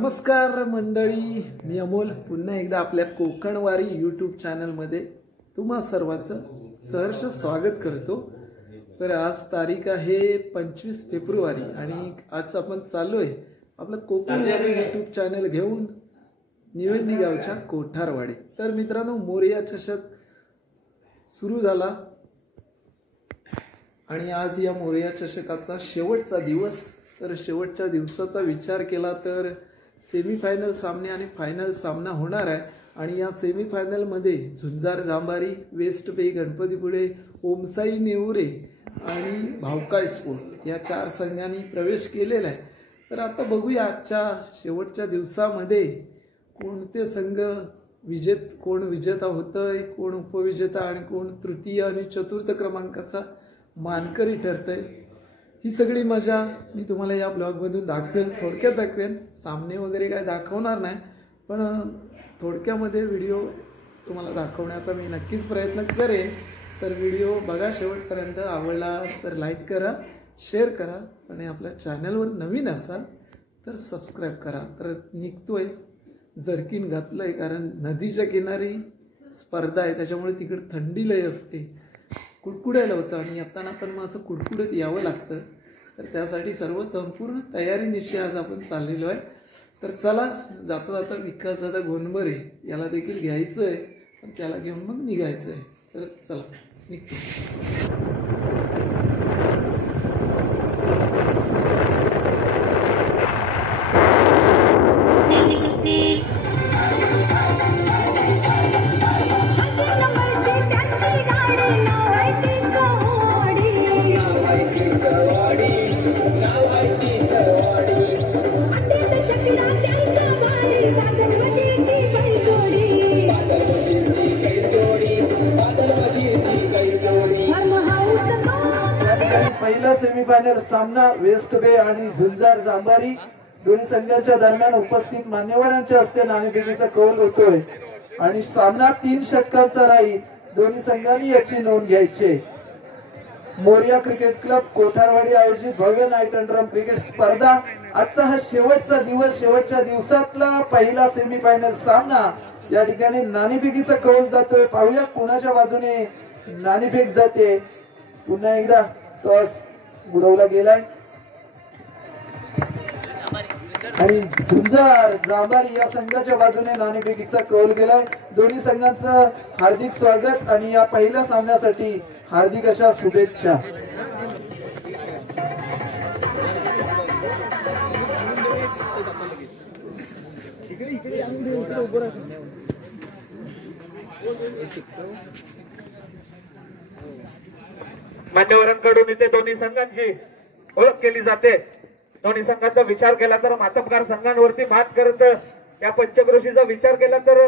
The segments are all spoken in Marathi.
नमस्कार मंडळी, मी अमोल पुन्हा एकदा आपल्या कोकणवारी यूट्यूब चॅनलमध्ये तुम्हा सर्वांचं सहर्ष स्वागत करतो। तर आज तारीख आहे 25 फेब्रुवारी आणि आज आपण चाललोय आपलं कोकणवारी यूट्यूब चॅनल घेऊन निवडणी गावच्या कोठारवाडी। तर मित्रांनो, मोरया चषक सुरू झाला आणि आज या मोरया चषकाचा शेवटचा दिवस। तर शेवटच्या दिवसाचा विचार केला तर सेमीफायनल सामने आणि फायनल सामना होणार आहे आणि या सेमीफायनल मध्ये झुंजार जांभारी, वेस्ट पे गणपतीपुळे, ओमसाई नेवरे आणि भावकाळ स्पोर्ट या 4 संघांनी प्रवेश केलेला आहे। तर आता बघूया आजच्या शेवटच्या दिवसामध्ये कोणते संघ कोण विजेता होतंय, कोण उपविजेता आणि कोण तृतीय आणि चतुर्थ क्रमांकाचा मानकरी ठरतंय। ही सगळी मजा मी तुम्हाला या ब्लॉगमधून दाखवेन, थोडक्यात दाखवेन। सामने वगैरे काय दाखवणार नाही, पण थोडक्यामध्ये व्हिडिओ तुम्हाला दाखवण्याचा मी नक्कीच प्रयत्न करेन। तर व्हिडिओ बघा शेवटपर्यंत, आवडला तर लाईक करा, शेअर करा आणि आपल्या चॅनलवर नवीन असाल तर सबस्क्राईब करा। तर निघतोय, जर्किन घातलंय कारण नदीच्या किनारी स्पर्धा आहे, त्याच्यामुळे तिकडे थंडी लय असते, कुडकुडायला होतं आणि येताना पण मग असं कुडकुडत यावं लागतं। तर त्यासाठी सर्व संपूर्ण तयारीनिशी आज आपण चाललेलो आहे। तर चला, जाता जाता विकास दादा गोंडबरे याला देखील घ्यायचं आहे, पण त्याला घेऊन मग निघायचं आहे। तर चला निघतो। पहिला सेमीफायनल सामना वेस्ट बे आणि झुंजार जांभारी दोन्ही संघांच्या दरम्यान उपस्थित मान्यवरांच्या हस्ते नाणेफेकीचा कौल होतोय आणि सामना 3 षटकांचा राहील। दोन्ही संघांनी याची नोंद घ्यायची। मोरया क्रिकेट क्लब कोठारवाडी आयोजित भव्य नाईट अँड ड्रम क्रिकेट स्पर्धा आजचा हा शेवटचा दिवस, शेवटच्या दिवसातला पहिला सेमीफायनल सामना। या ठिकाणी नाणेफेकीचा कौल जातोय, पाहूया कुणाच्या बाजूने नाणेफेक जाते। पुन्हा एकदा टॉस बुडवला गेलाय आणि झुंजार जांभारी या संघाच्या बाजूने नाणेफेकीचा कौल गेलाय। दोन्ही संघांचं हार्दिक स्वागत आणि या पहिल्या सामन्यासाठी हार्दिक अशा शुभेच्छा। मान्यवरांकडून इथे दोन्ही संघांची ओळख केली जाते। दोन्ही संघांचा विचार केला तर मातबगार संघांवरती मात करत, या पंचक्रोशीचा विचार केला तर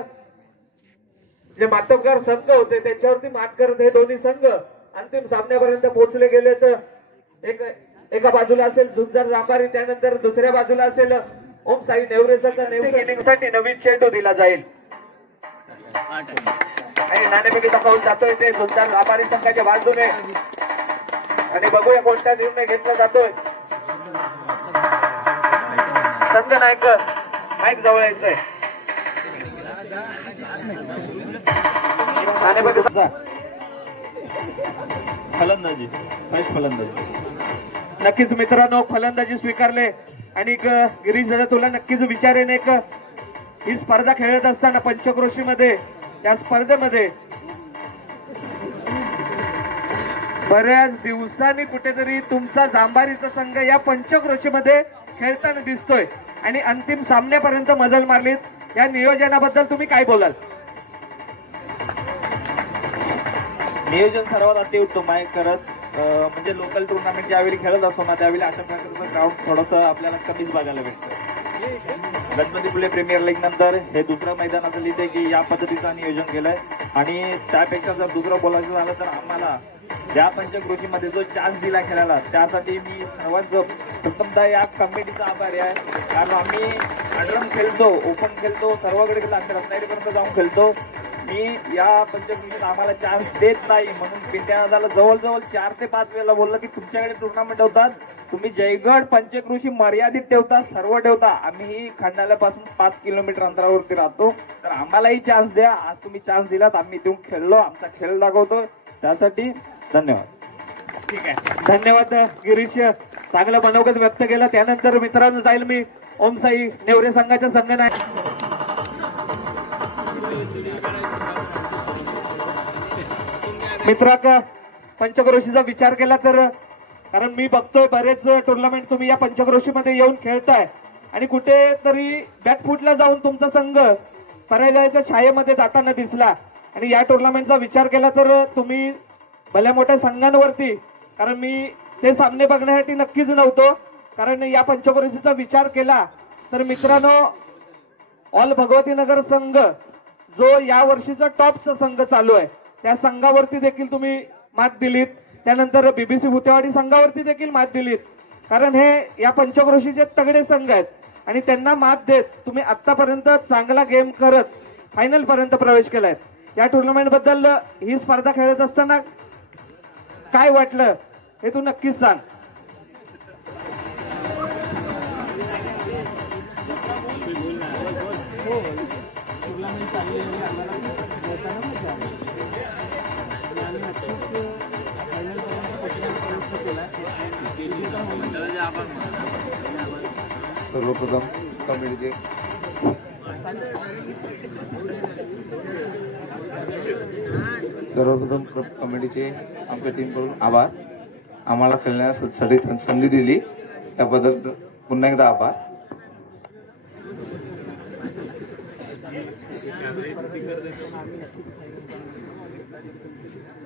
जे मातबगार संघ होते त्यांच्यावरती मात करत हे दोन्ही संघ अंतिम सामन्यापर्यंत पोहोचले गेले। तर एका बाजूला असेल झुंजार जांभारी, त्यानंतर दुसऱ्या बाजूला असेल ओमसाई नेवरेचा इनिंगसाठी नवीन चेंडू दिला जाईल आणि नाणेफेकीचा कौल जातोय ते झुंजार जांभारी संघाच्या बाजूने आणि बघूया कोणता निर्णय घेतला जातोय। संघ नायक माईक जवळ यायचंय। फलंदाजी नक्कीच मित्रांनो, फलंदाजी स्वीकारले आणि गिरीश दादा तुला नक्कीच विचारेन, एक ही स्पर्धा खेळत असताना पंचक्रोशी मध्ये या स्पर्धेमध्ये बऱ्याच दिवसांनी कुठेतरी तुमचा जांभारीचा संघ या पंचक्रोशी मध्ये खेळताना दिसतोय आणि अंतिम सामन्यापर्यंत मजल मारलीत। या नियोजनाबद्दल तुम्ही काय बोलाल? नियोजन सर्वात अतिउत्तम आहे खरंच। म्हणजे लोकल टुर्नामेंट ज्यावेळी खेळत असतो ना त्यावेळी अशा प्रकारचं ग्राउंड थोडंसं आपल्याला कमीच बघायला भेटतं। गणपतीपुळे प्रीमियर लीग नंतर हे दुसरं मैदान असं लिहिते की या पद्धतीचं नियोजन केलंय आणि त्यापेक्षा जर दुसरं बोलायचं झालं तर आम्हाला या पंचक्रोशीमध्ये जो चान्स दिला खेळायला त्यासाठी मी सर्वांचं प्रथमतः या कमिटीचा आभारी आहे। कारण आम्ही अंडरम खेळतो, ओपन खेळतो, सर्वकडे रत्नागिरीपर्यंत जाऊन खेळतो। मी या पंचक्रोशीत आम्हाला चान्स देत नाही म्हणून पिंट्या दादाला जवळजवळ 4 ते 5 वेळेला बोललं की तुमच्याकडे टुर्नामेंट होतात तुम्ही जयगड पंचक्रोशी मर्यादित ठेवता, सर्व ठेवता. आम्ही खंडाल्यापासून 5 किलोमीटर अंतरावरती राहतो, तर आम्हालाही चान्स द्या. आज तुम्ही चान्स दिलात, आम्ही इथून खेळलो, आमचा खेळ दाखवतो, त्यासाठी धन्यवाद. ठीक आहे, धन्यवाद गिरीश, चांगलं मनोगत व्यक्त केलं. त्यानंतर मित्रांनो जाईल मी ओमसाई नेवरे संघाच्या संघनायक. मित्रांनो पंचक्रोशीचा विचार केला तर, कारण मी बघतोय बरेच टुर्नामेंट तुम्ही या पंचक्रोशीमध्ये येऊन खेळताय आणि कुठेतरी बॅकफुटला जाऊन तुमचा संघ पराजयाच्या छायेमध्ये जाताना दिसला. आणि या टुर्नामेंटचा विचार केला तर तुम्ही भल्या मोठ्या संघांवरती, कारण मी ते सामने बघण्यासाठी नक्कीच नव्हतो, कारण या पंचक्रोशीचा विचार केला तर मित्रांनो ऑल भगवतीनगर संघ जो या वर्षीचा टॉपचा संघ चालू आहे त्या संघावरती देखील तुम्ही मात दिलीत. त्यानंतर बीबीसी भुतेवाडी संघावरती देखील मात दिलीत, कारण हे या पंचक्रोशीचे तगडे संघ आहेत आणि त्यांना मात देत तुम्ही आतापर्यंत चांगला गेम करत फायनल पर्यंत प्रवेश केलाय. या टुर्नामेंट बद्दल, ही स्पर्धा खेळत असताना काय वाटलं हे तू नक्कीच सांग. सर्वप्रथम कमिटीचे आमच्या टीमकडून आभार. आम्हाला खेळण्यासाठी संधी दिली त्याबद्दल पुन्हा एकदा आभार.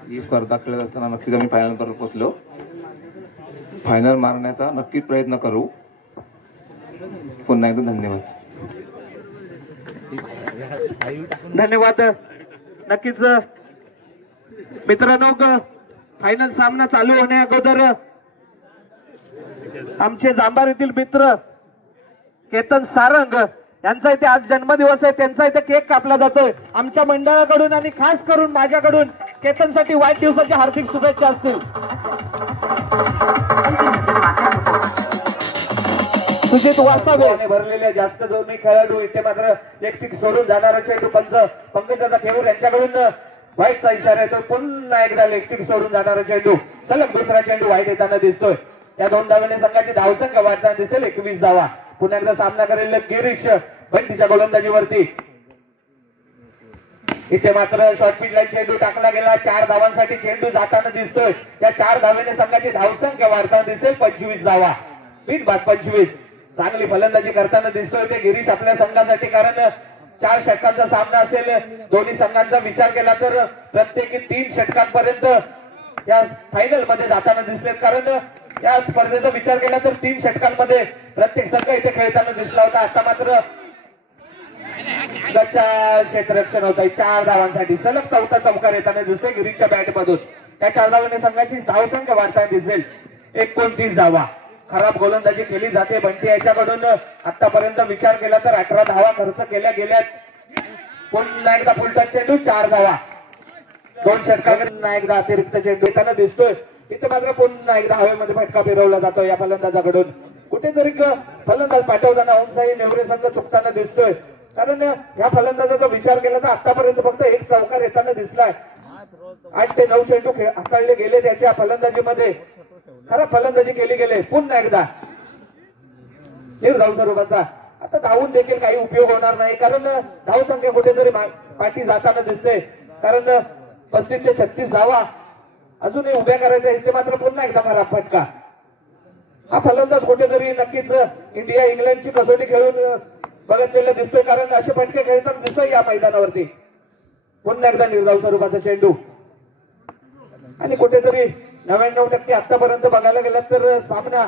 ही स्पर्धा खेळत असताना नक्कीच आम्ही फायनलपर्यंत पोहोचलो. फायनल मारण्याचा नक्कीच प्रयत्न करू. पुन्हा एकदा धन्यवाद. धन्यवाद. नक्कीच मित्रांनो, फायनल सामना चालू होण्या अगोदर आमचे जांभार येथील मित्र केतन सारंग यांचा इथे आज जन्मदिवस आहे. त्यांचा इथे केक कापला जातोय आमच्या मंडळाकडून आणि खास करून माझ्याकडून केतनसाठी वाढदिवसाच्या हार्दिक शुभेच्छा असतील. सुजित वासावे भरलेले जास्त दोन्ही खेळाडू इथे मात्र एक चिक सोडून जाणारा चेंडू पंकजाचा खेळून यांच्याकडून व्हाईटचा इशारा येतो. पुन्हा एकदा इलेक्ट्रिक सोडून जाणारा चेंडू, सलग दुसरा चेंडू व्हाईट येताना दिसतोय. या 2 धावांनी संघाची धावसंख्या वाढताना दिसेल 21 धावा. पुन्हा एकदा सामना करेल गिरीश बंटीच्या गोलंदाजीवरती. इथे मात्र शॉर्टपिच लाईन चेंडू टाकला गेला. 4 धावांसाठी चेंडू जाताना दिसतोय. या 4 धावेने संघाची धावसंख्या वाढताना दिसेल 25 धावा. 25. चांगली फलंदाजी करताना दिसतोय ते गिरीश आपल्या संघासाठी, कारण 4 षटकांचा सामना असेल. दोन्ही संघांचा विचार केला तर प्रत्येकी 3 षटकांपर्यंत या फायनल मध्ये जाताना दिसले, कारण या स्पर्धेचा विचार केला तर 3 षटकांमध्ये प्रत्येक संघ इथे खेळताना दिसला होता. आता मात्र क्षेत्ररक्षण होत आहे. 4 धावांसाठी सलग 4था चौकार येताना दिसतोय गिरीशच्या बॅट मधून. त्या 4 धावांनी संघाची धावसंख्या वाढताना दिसेल 29 धावा. खराब गोलंदाजी केली जाते बंटी याच्याकडून. आतापर्यंत विचार केला तर 18 धावा खर्च केल्या गेल्यात. पुन्हा एकदा फुलटा चेंडू 4 धावा. 2 षटकांना एकदा अतिरिक्त चेंडू येताना दिसतोय. इथे मात्र पुन्हा एकदा हवेमध्ये फटका फिरवला जातो या फलंदाजाकडून. कुठेतरी फलंदाज पाठवताना ओमसाई नेवरे संघ चुकताना दिसतोय, कारण या फलंदाजाचा विचार केला तर आतापर्यंत फक्त 1 चौकार येताना दिसलाय. 8 ते 9 चेंडू हाताळले गेले त्याच्या फलंदाजीमध्ये. खराब फलंदाजी केली गेले. पुन्हा एकदा निर्धाव स्वरूपाचा. आता धावून देखील काही उपयोग होणार नाही, कारण धावसंख्या कुठेतरी पाठी जाताना दिसते, कारण 35 ते 36 धावा अजूनही उभ्या करायच्या. इथे मात्र पुन्हा एकदा खराब फटका. हा फलंदाज कुठेतरी नक्कीच इंडिया इंग्लंडची कसोटी खेळून बघितलेला दिसतोय, कारण असे फटके खेळताना दिसतोय या मैदानावरती. पुन्हा एकदा निर्धाव स्वरूपाचा चेंडू. आणि कुठेतरी 99% आतापर्यंत बघायला गेलं तर सामना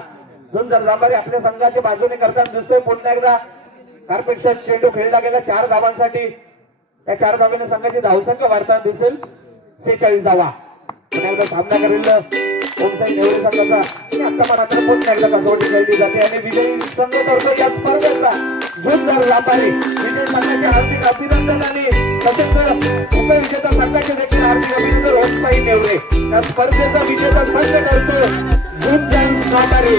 झुंजार जांभारी आपल्या संघाच्या बाजूने करताना दिसतोय. पुन्हा एकदा कारपेक्षा चेंडू खेळला गेला 4 धावांसाठी. त्या 4 धावांनी संघाची धावसंख्या वाढताना दिसेल 46 धावा. पुन्हा एकदा सामना करेल ओमसाई नेवरे संघाचा. आता मात्र पुन्हा एकदा कसोटी खेळली जाते आणि विजयी संघ ठरतो या स्पर्धेचा झुंजार जांभारी. विजय संघाचे हार्दिक अभिनंदन आणि तसेच उपविजेता संघाचे देखील हार्दिक अभिनंदन ओमसाई नेवरे. या स्पर्धेचा विजेता संघ ठरतो गुंजन कांबारे.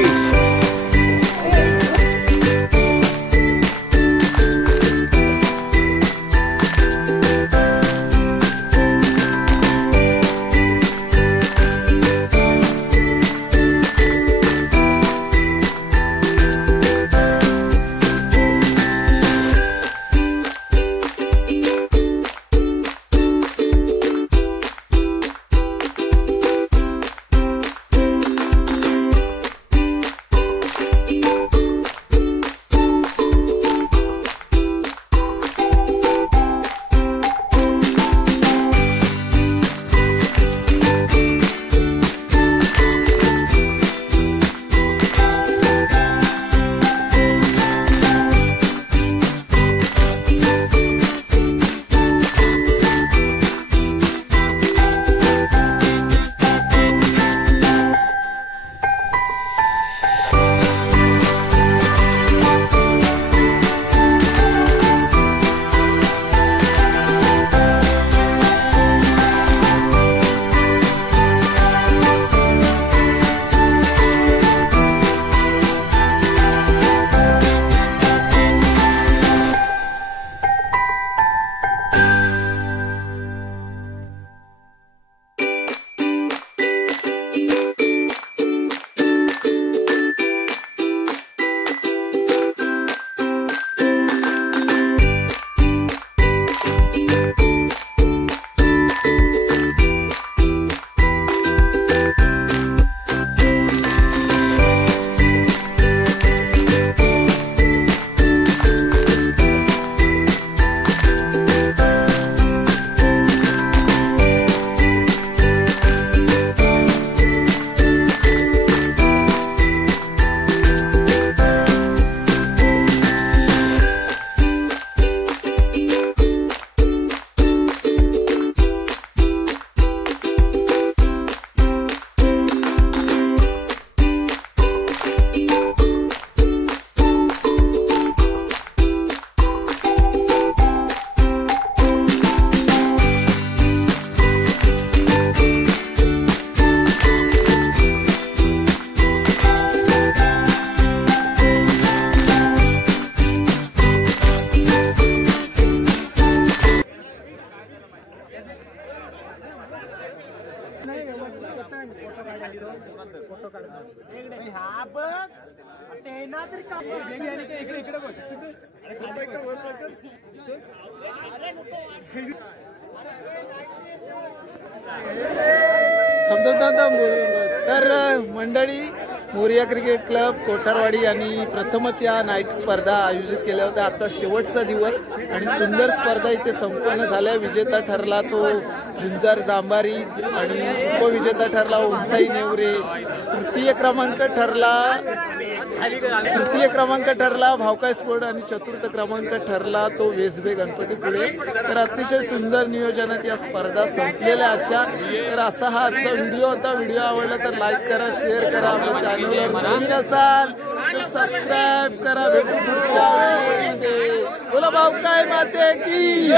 तर मंडळी, मोरिया क्रिकेट क्लब कोठारवाडी यांनी प्रथमच या नाईट स्पर्धा आयोजित केल्या होत्या. आजचा शेवटचा दिवस आणि सुंदर स्पर्धा इथे संपन्न झाल्या. विजेता ठरला तो झुंजार जांभारी आणि उपविजेता ठरला उंसाई नेवरे. तृतीय क्रमांक ठरला भावकाय स्पोर्ट आणि चतुर्थ क्रमांक ठरला तो वेसबे गणपतीपुळे. तर अतिशय सुंदर नियोजनात या स्पर्धा संपलेल्या आजच्या. तर असा हा आजचा व्हिडिओ होता. व्हिडिओ आवडला तर लाईक करा, शेअर करा, आपल्या चॅनलवर नवीन असाल तर सबस्क्राईब करा. भेटू पुढच्या व्हिडिओमध्ये. बोला भावकाय माते की